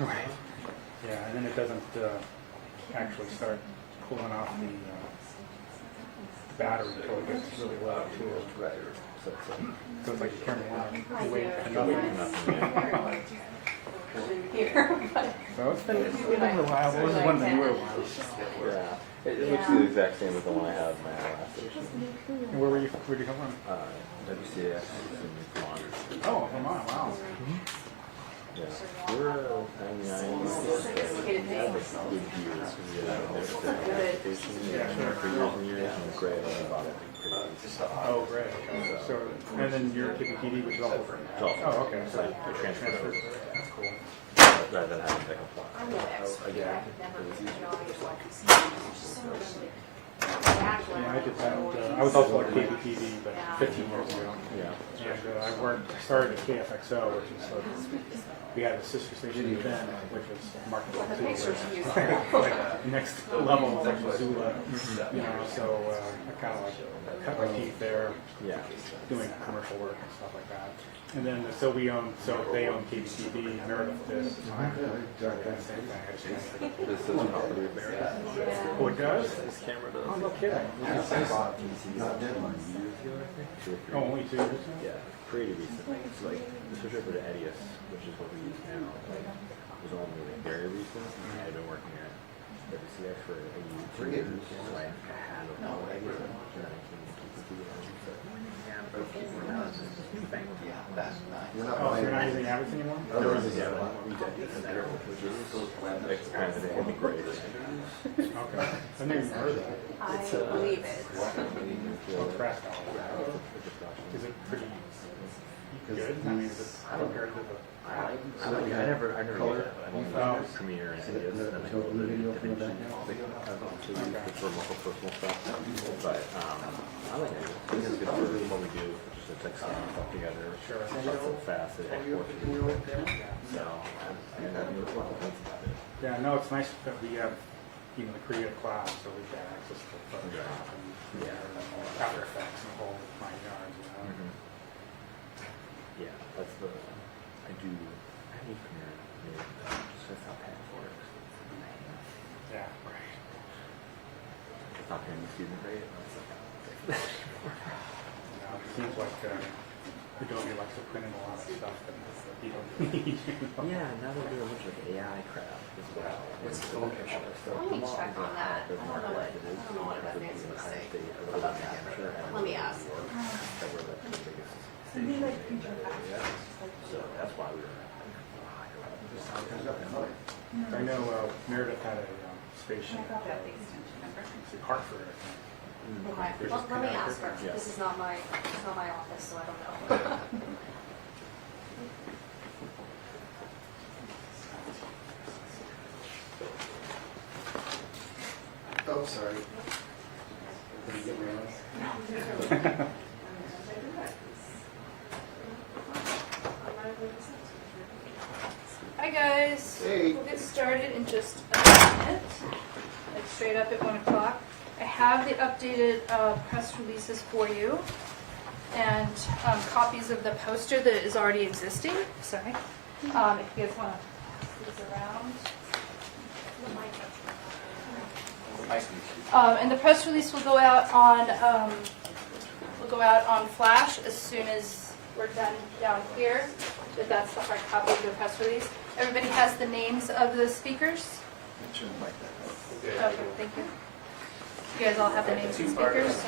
Right. Yeah, and then it doesn't actually start pulling off the battery until it gets really low too. So it's like you turn it on, you wait for nothing. So it's been reliable. This is one of the newer ones. Yeah. It looks the exact same as the one I had in my last station. And where'd you come from? WCAX in Vermont. Oh, Vermont, wow. Yeah. We're 99 years. Good years. Yeah, sure. For years and years, and great. I bought it. Oh, great. Okay. So, and then your KPPD, which is also great. Oh, okay. So I transferred. That's cool. Rather than having to pick up one. Yeah, I did that. I was also at KPTV, but 15 years ago. Yeah. And I started at KFXO, which is we had a sister station then, which was marketable too. Like next level of Missoula, you know. So I kind of like cut my teeth there, doing commercial work and stuff like that. And then so they own KBTV, Meredith did. Same thing. This is property of Meredith. Oh, it does? This camera does. Oh, no kidding. Oh, only 2 years ago? Yeah, pretty recently. It's like the switch over to Edius, which is what we use now, was only like very recent. I had been working at WCX for 3 years, so I had a lot of Edius, and then I came to KPTV. Oh, so you're not using Abbott anymore? There was a Abbott. We did use an Abbott, which is like kind of an great. Okay. I've never even heard of that. I believe it. Is it pretty good? I mean, is it compared to the... I never used that. I've only used Premiere and Edius, and then I go to DaVinci. I've also used it for local personal stuff, but I like it. I think it's good for what we do. It's like scanning stuff together. Sure. It's so fast, it exports really quick. So, Yeah, no, it's nice that we have even the creative class, so we've got access to Photoshop and After Effects and the whole 9 yards, you know. Yeah, that's the, I need Premiere, just to stop paying for it. Yeah, right. It's not paying the student rate, that's like, It seems like Adobe likes to print in a lot of stuff that you don't need. yeah, now they're doing a bunch of AI crap as well. Let me check on that. I don't know what that fancy was saying about that. Let me ask. So that's why we were I know Meredith had a station in Hartford, I think. Okay. Well, let me ask her. This is not my office, so I don't know. Oh, sorry. Did you get my own? Hi guys. Hey. We'll get started in just a minute. Like straight up at 1 o'clock. I have the updated press releases for you and copies of the poster that is already existing. Sorry. If you guys want to pass these around. And the press release will go out on Flash as soon as we're done down here. But that's the hard copy of the press release. Everybody has the names of the speakers? Okay, thank you. You guys all have the names of the speakers?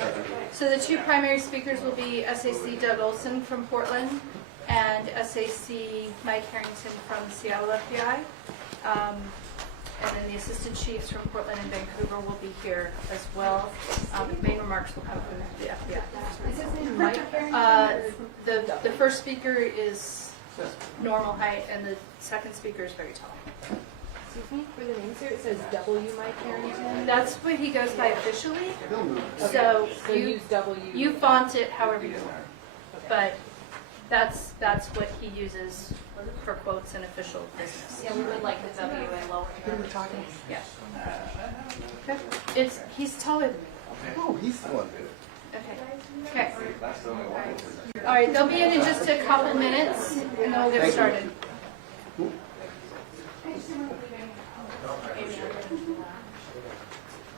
So the 2 primary speakers will be SAC Doug Olson from Portland and SAC Mike Harrington from Seattle FBI. And then the assistant chiefs from Portland and Vancouver will be here as well. Main remarks will come from the FBI. Is his name Mike Harrington? The first speaker is normal height, and the second speaker is very tall. Excuse me, for the names here, it says W. Mike Harrington. That's what he goes by officially. Okay. So use W. You font it however you want, but that's what he uses for quotes in official business. Yeah, we would like the W and lower. Yeah. He's taller than me. Oh, he's the one. Okay. All right, they'll be in just a couple minutes, and then we'll get started.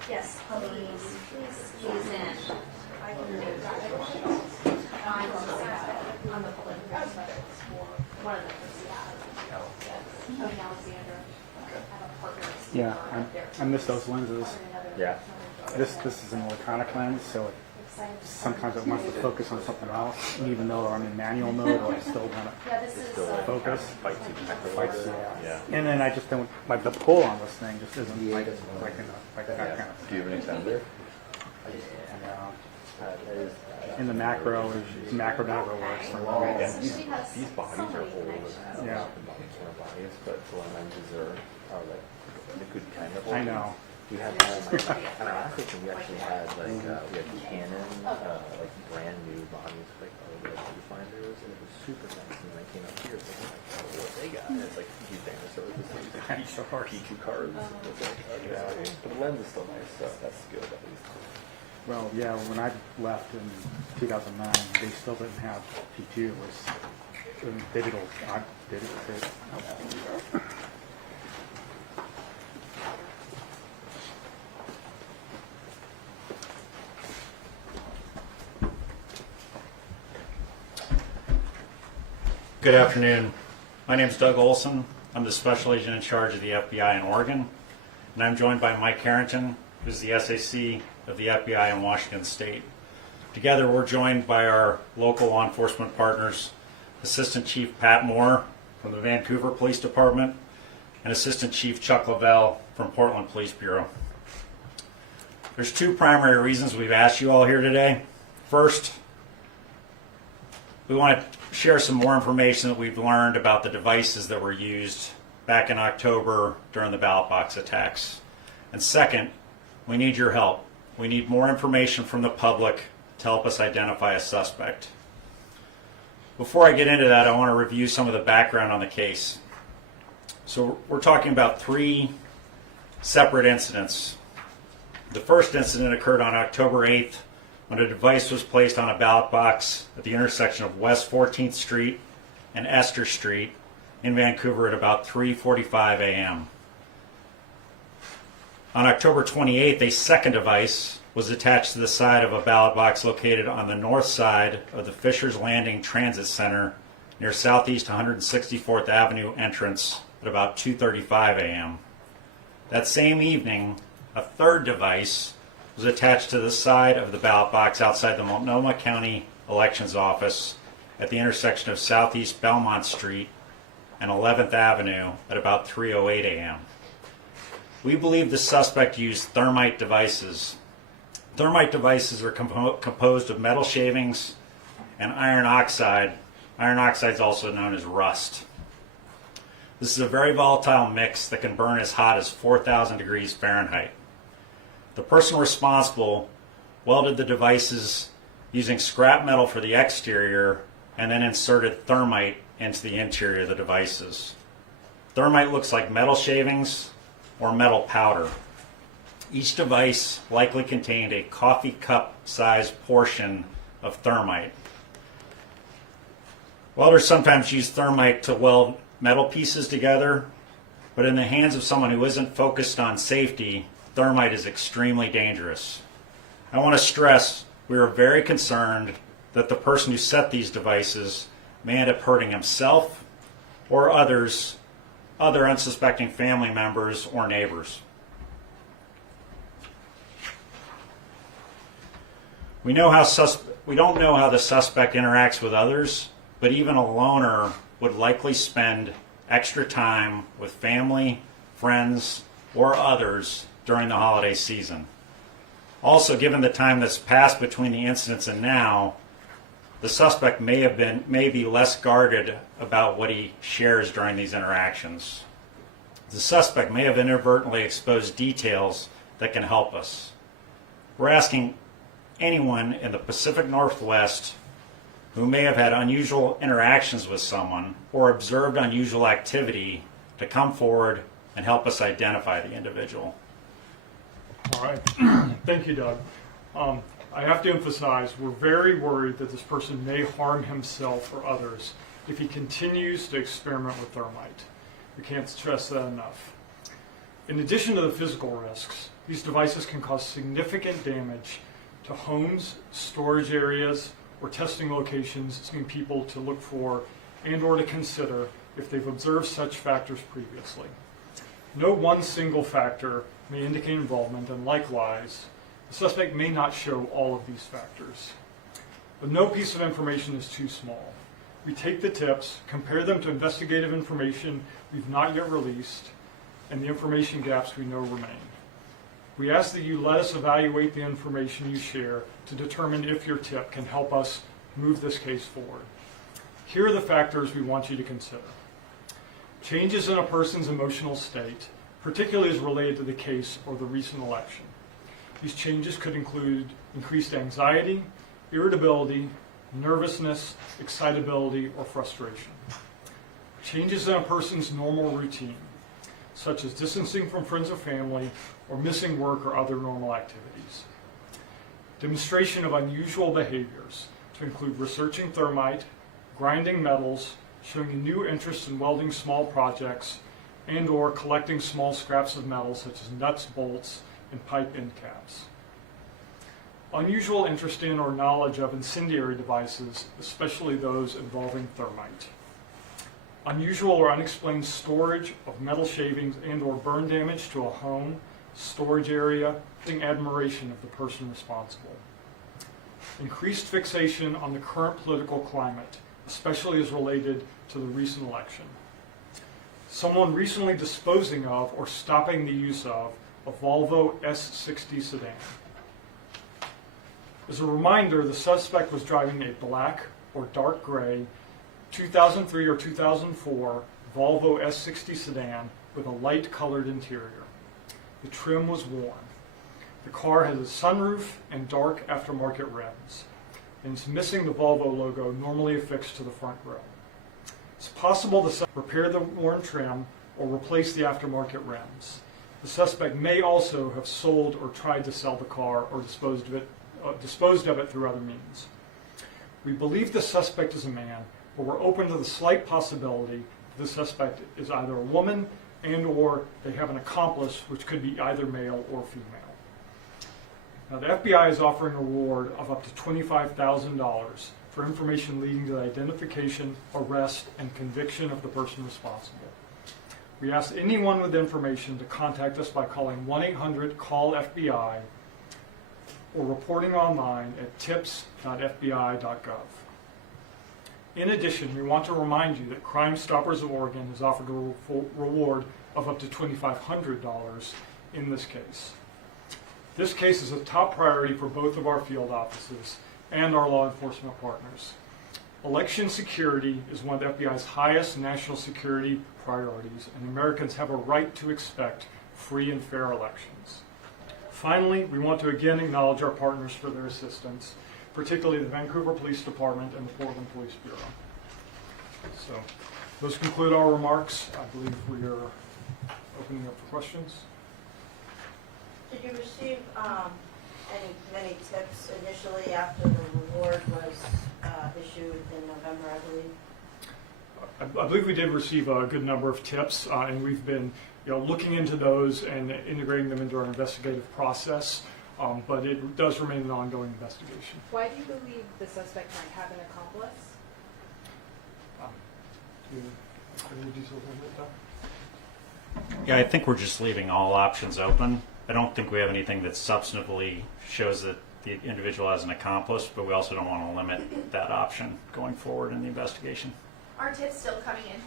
Yes, please squeeze in. On the political side, one of them was Alexander. I have a partner. Yeah, I miss those lenses. Yeah. This is an electronic lens, so sometimes it wants to focus on something else. And even though I'm in manual mode, I still want Yeah, this is. Still like Focus. Fights you back a little bit. Yeah. And then I just don't like the pull on this thing. Just isn't like that kind of. Do you have an extender? In the macro never works for me. Yeah, these bodies are old as hell. Yeah. Bodies, but the lenses are like a good kind of old. I know. We had on our last station, we actually had we had Canon like brand new bodies like viewfinders, and it was super nice. And when I came up here, it's like, oh, what they got? And it's like huge dinosaurs with P2 cards. It's like, okay. But the lens is still nice, so that's good at least. Well, yeah, when I left in 2009, they still didn't have P2. It was digital. Good afternoon. My name is Doug Olson. I'm the special agent in charge of the FBI in Oregon, and I'm joined by Mike Harrington, who's the SAC of the FBI in Washington State. Together, we're joined by our local law enforcement partners, Assistant Chief Pat Moore from the Vancouver Police Department and Assistant Chief Chuck Lavelle from Portland Police Bureau. There's two primary reasons we've asked you all here today. First, we want to share some more information that we've learned about the devices that were used back in October during the ballot box attacks. And second, we need your help. We need more information from the public to help us identify a suspect. Before I get into that, I want to review some of the background on the case. So we're talking about three separate incidents. The first incident occurred on October 8th when a device was placed on a ballot box at the intersection of West 14th Street and Esther Street in Vancouver at about 3:45 a.m. On October 28th, a second device was attached to the side of a ballot box located on the north side of the Fisher's Landing Transit Center near Southeast 164th Avenue entrance at about 2:35 a.m. That same evening, a third device was attached to the side of the ballot box outside the Multnomah County Elections Office at the intersection of Southeast Belmont Street and 11th Avenue at about 3:08 a.m. We believe the suspect used thermite devices. Thermite devices are composed of metal shavings and iron oxide. Iron oxide is also known as rust. This is a very volatile mix that can burn as hot as 4,000 degrees Fahrenheit. The person responsible welded the devices using scrap metal for the exterior and then inserted thermite into the interior of the devices. Thermite looks like metal shavings or metal powder. Each device likely contained a coffee cup sized portion of thermite. Welders sometimes use thermite to weld metal pieces together, but in the hands of someone who isn't focused on safety, thermite is extremely dangerous. I want to stress we are very concerned that the person who set these devices may end up hurting himself or other unsuspecting family members or neighbors. We don't know how the suspect interacts with others, but even a loner would likely spend extra time with family, friends, or others during the holiday season. Also, given the time that's passed between the incidents and now, the suspect may be less guarded about what he shares during these interactions. The suspect may have inadvertently exposed details that can help us. We're asking anyone in the Pacific Northwest who may have had unusual interactions with someone or observed unusual activity to come forward and help us identify the individual. All right. Thank you, Doug. I have to emphasize, we're very worried that this person may harm himself or others if he continues to experiment with thermite. We can't stress that enough. In addition to the physical risks, these devices can cause significant damage to homes, storage areas, or testing locations, asking people to look for and or to consider if they've observed such factors previously. No one single factor may indicate involvement, and likewise, the suspect may not show all of these factors. But no piece of information is too small. We take the tips, compare them to investigative information we've not yet released, and the information gaps we know remain. We ask that you let us evaluate the information you share to determine if your tip can help us move this case forward. Here are the factors we want you to consider. Changes in a person's emotional state, particularly as related to the case or the recent election. These changes could include increased anxiety, irritability, nervousness, excitability, or frustration. Changes in a person's normal routine, such as distancing from friends or family, or missing work or other normal activities. Demonstration of unusual behaviors, to include researching thermite, grinding metals, showing a new interest in welding small projects, and or collecting small scraps of metal such as nuts, bolts, and pipe end caps. Unusual interest in or knowledge of incendiary devices, especially those involving thermite. Unusual or unexplained storage of metal shavings and or burn damage to a home, storage area, and admiration of the person responsible. Increased fixation on the current political climate, especially as related to the recent election. Someone recently disposing of or stopping the use of a Volvo S60 sedan. As a reminder, the suspect was driving a black or dark gray 2003 or 2004 Volvo S60 sedan with a light colored interior. The trim was worn. The car has a sunroof and dark aftermarket rims, and it's missing the Volvo logo normally affixed to the front grille. It's possible to repair the worn trim or replace the aftermarket rims. The suspect may also have sold or tried to sell the car or disposed of it through other means. We believe the suspect is a man, but we're open to the slight possibility the suspect is either a woman and or they have an accomplice, which could be either male or female. Now, the FBI is offering a reward of up to $25,000 for information leading to the identification, arrest, and conviction of the person responsible. We ask anyone with information to contact us by calling 1-800-CALL-FBI or reporting online at tips.fbi.gov. In addition, we want to remind you that Crime Stoppers of Oregon has offered a reward of up to $2,500 in this case. This case is a top priority for both of our field offices and our law enforcement partners. Election security is one of the FBI's highest national security priorities, and Americans have a right to expect free and fair elections. Finally, we want to again acknowledge our partners for their assistance, particularly the Vancouver Police Department and the Portland Police Bureau. So, those conclude our remarks. I believe we are opening up for questions. Did you receive many tips initially after the reward was issued in November, I believe? I believe we did receive a good number of tips, and we've been looking into those and integrating them into our investigative process, but it does remain an ongoing investigation. Why do you believe the suspect might have an accomplice? Do you have any details on that? Yeah, I think we're just leaving all options open. I don't think we have anything that substantively shows that the individual has an accomplice, but we also don't want to limit that option going forward in the investigation. Are tips still coming in?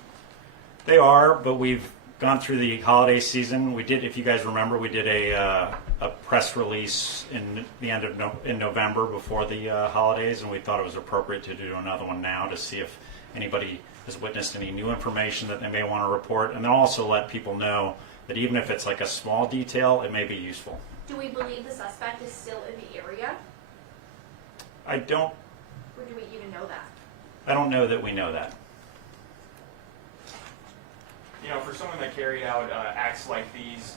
They are, but we've gone through the holiday season. We did, if you guys remember, we did a press release in the end of in November before the holidays, and we thought it was appropriate to do another one now to see if anybody has witnessed any new information that they may want to report, and then also let people know that even if it's like a small detail, it may be useful. Do we believe the suspect is still in the area? I don't Or do we even know that? I don't know that we know that. For someone that carried out acts like these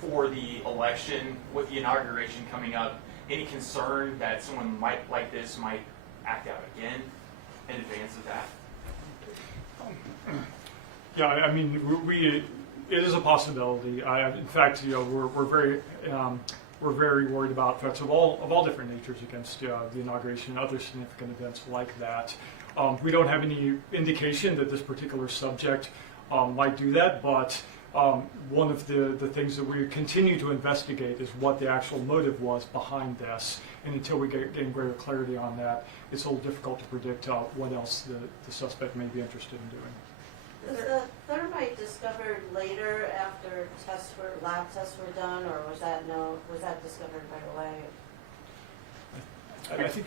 for the election, with the inauguration coming up, any concern that someone like this might act out again in advance of that? Yeah, I mean, it is a possibility. In fact, we're very worried about threats of all different natures against the inauguration and other significant events like that. We don't have any indication that this particular subject might do that, but one of the things that we continue to investigate is what the actual motive was behind this. And until we gain greater clarity on that, it's a little difficult to predict what else the suspect may be interested in doing. Was the thermite discovered later after lab tests were done, or was that discovered right away? I think,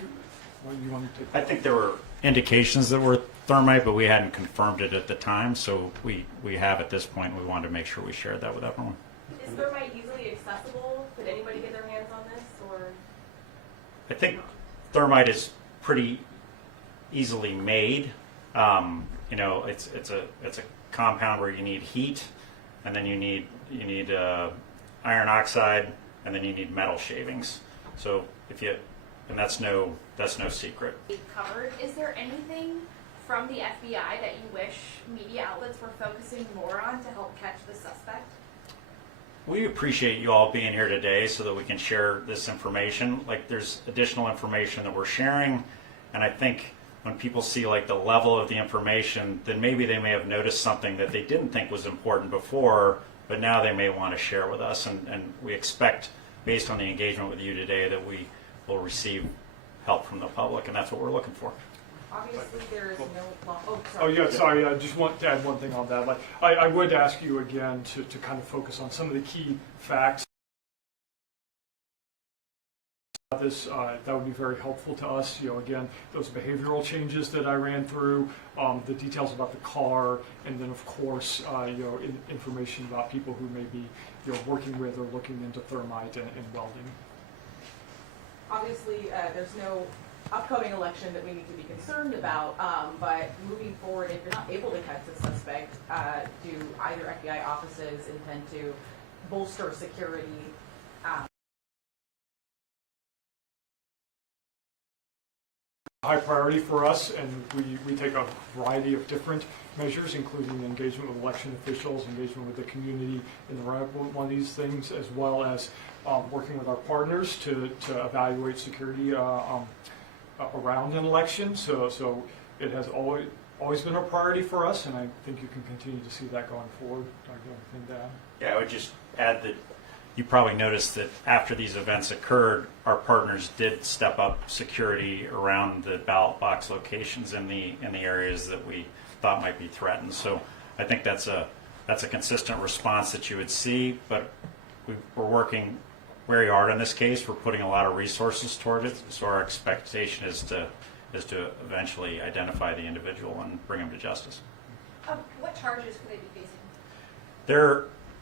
well, you want to take I think there were indications that were thermite, but we hadn't confirmed it at the time, so we have at this point. We wanted to make sure we shared that with everyone. Is thermite easily accessible? Could anybody get their hands on this, or? I think thermite is pretty easily made. It's a compound where you need heat, and then you need iron oxide, and then you need metal shavings. So and that's no secret. Covered. Is there anything from the FBI that you wish media outlets were focusing more on to help catch the suspect? We appreciate you all being here today so that we can share this information. Like, there's additional information that we're sharing, and I think when people see like the level of the information, then maybe they may have noticed something that they didn't think was important before, but now they may want to share with us. And we expect, based on the engagement with you today, that we will receive help from the public, and that's what we're looking for. Obviously, there is no law. Oh, Oh sorry. yeah, sorry. I just want to add one thing on that. Like, I would ask you again to kind of focus on some of the key facts. This that would be very helpful to us. Again, those behavioral changes that I ran through, the details about the car, and then of course, information about people who may be, working with or looking into thermite and welding. Obviously, there's no upcoming election that we need to be concerned about, but moving forward, if you're not able to catch the suspect, do either FBI offices intend to bolster security? High priority for us, and we take a variety of different measures, including engagement with election officials, engagement with the community in the run-up one of these things, as well as working with our partners to evaluate security around an election. So it has always been a priority for us, and I think you can continue to see that going forward. Do I get anything to add? Yeah, I would just add that you probably noticed that after these events occurred, our partners did step up security around the ballot box locations in the areas that we thought might be threatened. So I think that's a consistent response that you would see, but we're working very hard on this case. We're putting a lot of resources toward it, so our expectation is to eventually identify the individual and bring him to justice. What charges could they be facing?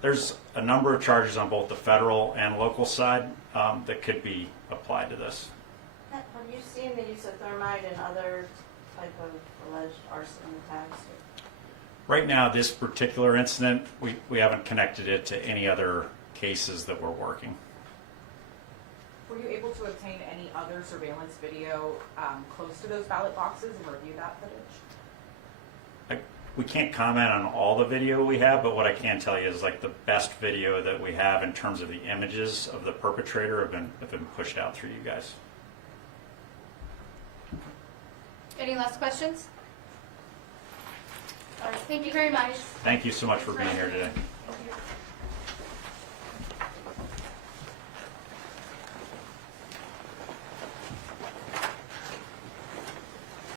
There's a number of charges on both the federal and local side that could be applied to this. Have you seen the use of thermite in other type of alleged arson attacks? Right now, this particular incident, we haven't connected it to any other cases that we're working. Were you able to obtain any other surveillance video close to those ballot boxes and review that footage? We can't comment on all the video we have, but what I can tell you is like the best video that we have in terms of the images of the perpetrator have been pushed out through you guys. Any last questions? All right, thank you very much. Thank you so much for being here today.